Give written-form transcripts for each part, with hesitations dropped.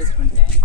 Waste பண்ணிட்டேன்.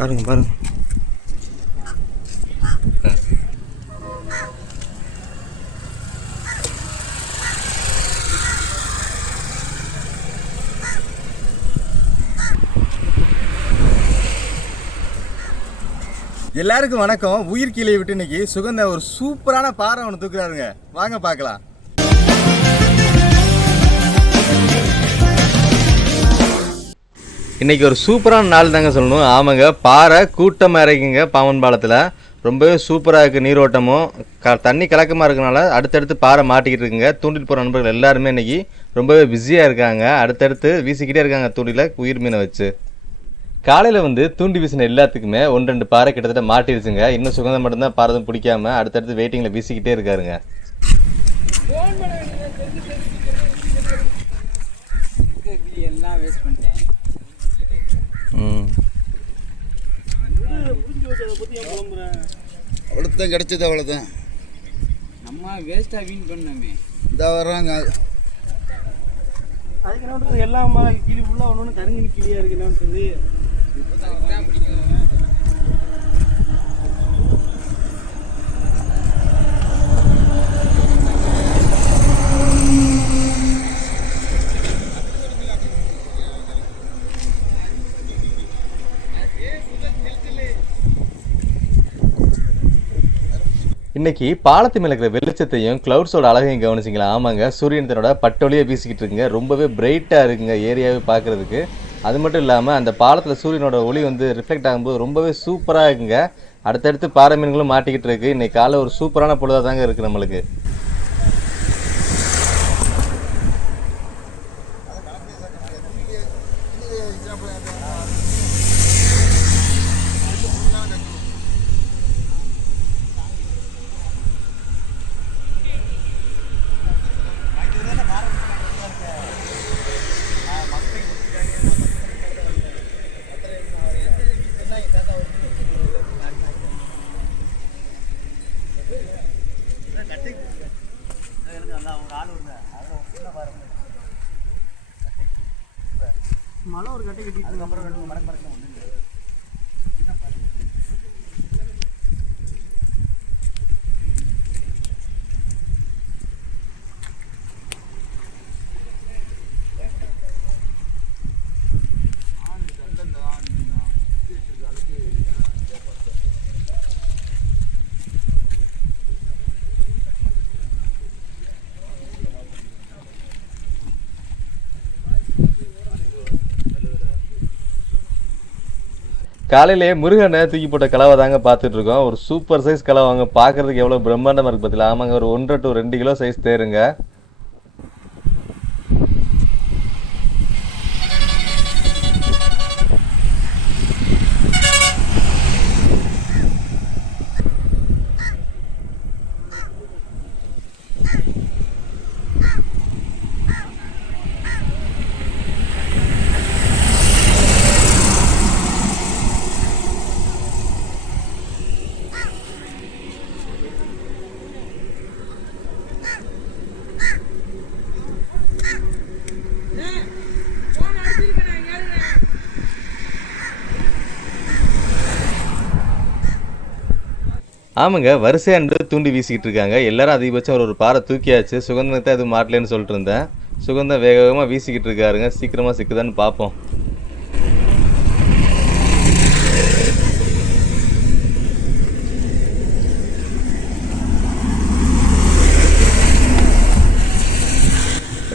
பாருங்க பாருங்க. எல்லாருக்கும் வணக்கம். உயிர் கீழே விட்டு இன்னைக்கு சுகந்த ஒரு சூப்பரான பாறை ஒன்று தூக்குறாருங்க. வாங்க பார்க்கலாம். இன்றைக்கி ஒரு சூப்பரான நாள் தாங்க சொல்லணும். ஆமாங்க, பாறை கூட்டமாக இறக்குங்க பாம்பன் பாலத்தில். ரொம்பவே சூப்பராக இருக்குது. நீரோட்டமும் தண்ணி கலக்கமாக இருக்கனால அடுத்தடுத்து பாறை மாட்டிக்கிட்டு இருக்குங்க. தூண்டில் போகிற நண்பர்கள் எல்லாருமே இன்றைக்கி ரொம்பவே பிஸியாக இருக்காங்க. அடுத்தடுத்து வீசிக்கிட்டே இருக்காங்க தூண்டில் உயிர் மீனை வச்சு. காலையில் தூண்டி வீசின எல்லாத்துக்குமே 1-2 பாறை கிட்டத்தட்ட மாட்டிடுச்சுங்க. இன்னும் சுகந்தம் மட்டும்தான் பாறை பிடிக்காம அடுத்தடுத்து வெயிட்டிங்கில் வீசிக்கிட்டே இருக்காருங்க. எல்லாம் வேஸ்ட் பண்ணிட்டேன். அவ்வளோதான் கிடைச்சது, அவ்வளோதான். நம்ம வேஸ்ட்டாக வீண் பண்ணோமே. இந்த வர்றாங்க அதுக்கு எல்லாம் கிளி உள்ள ஒன்று கருங்கினி கிளியாக இருக்குன்றது. இன்றைக்கி பாலத்து மேலே இருக்கிற வெளிச்சத்தையும் க்ளவுட்ஸோட அழகையும் கவனிச்சிங்களா? ஆமாங்க, சூரியன் தன்னோட பட்டொலியாக வீசிக்கிட்டு இருக்குங்க. ரொம்பவே பிரைட்டாக இருக்குங்க ஏரியாவே பார்க்குறதுக்கு. அது மட்டும் இல்லாமல் அந்த பாலத்தில் சூரியனோட ஒளி ரிஃப்ளெக்ட் ஆகும்போது ரொம்பவே சூப்பராக இருக்குங்க. அடுத்தடுத்து பாறை மீன்களும் மாட்டிக்கிட்டு இருக்குது. இன்றைக்கி காலை ஒரு சூப்பரான பொழுதாக தாங்க இருக்குது நம்மளுக்கு. மழை ஒரு கட்டை கட்டி அதுக்கப்புறம் ரெண்டு மடங்கு மடங்கு காலையிலே முருகனை தூக்கி போட்ட கலவை தாங்க பார்த்துட்டு இருக்கோம். ஒரு சூப்பர் சைஸ் கலவாங்க, பார்க்கறதுக்கு எவ்வளோ பிரம்மாண்டமாக இருக்குது பார்த்தீங்களா? ஆமாங்க, ஒரு 1 to 2 கிலோ சைஸ் தேருங்க. ஆமாங்க, வரிசையாக தூண்டி வீசிக்கிட்டு இருக்காங்க எல்லாரும். அதிகபட்சம் ஒரு பாறை தூக்கியாச்சு. சுகந்தத்தை எதுவும் மாட்டலன்னு சொல்லிட்டு இருந்தேன். சுகந்தம் வேக வேகமாக வீசிக்கிட்டு இருக்காருங்க. சீக்கிரமாக சிக்குதான்னு பார்ப்போம்.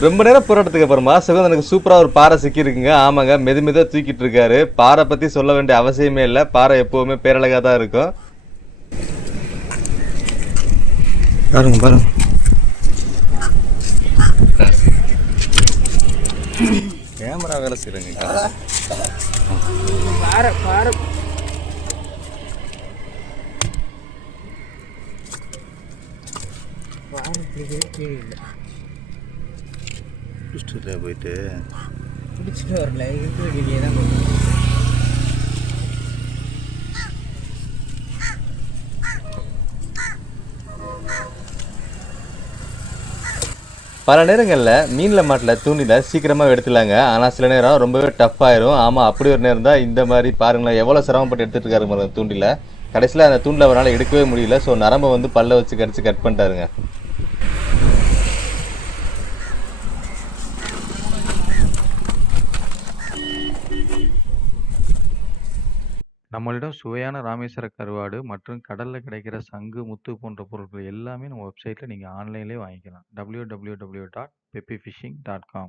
ரொம்ப நேரம் போராட்டத்துக்கு அப்புறமா சுகந்தனுக்கு சூப்பரா ஒரு பாறை சிக்கியிருக்குங்க. ஆமாங்க, மெதுமெதுவா தூக்கிட்டு இருக்காரு. பாறை பத்தி சொல்ல வேண்டிய அவசியமே இல்லை. பாறை எப்பவுமே பேரழகா தான் இருக்கும். பாருங்க பாருங்க. கேமரா வேலை செய்யறேங்க. பாறை பாறை பாறை பிடிக்கிறது கீழே இல்லை. போயிட்டு பிடிச்சிட்டு வரல, இருக்கிற வெளியே தான் போகணும். பல நேரங்களில் மீனில் மாட்டில் தூண்டில சீக்கிரமாக எடுத்துலாங்க. ஆனால் சில நேரம் ரொம்பவே டஃப் ஆயிரும். ஆமாம், அப்படி ஒரு நேரம் தான் இந்த மாதிரி பாருங்களேன், எவ்வளோ சிரமப்பட்டு எடுத்துகிட்டு இருக்காரு பாருங்க தூண்டில. கடைசியில் அந்த தூண்டில் அவரால் எடுக்கவே முடியல. ஸோ நரம்பை வந்து பல்ல வச்சு கடிச்சு கட் பண்ணிட்டாருங்க. நம்மளிடம் சுவையான ராமேஸ்வர கருவாடு மற்றும் கடலில் கிடைக்கிற சங்கு, முத்து போன்ற பொருட்கள் எல்லாமே நம்ம வெப்சைட்டில் நீங்கள் ஆன்லைன்லேயே வாங்கிக்கலாம். www.peppyfishing.com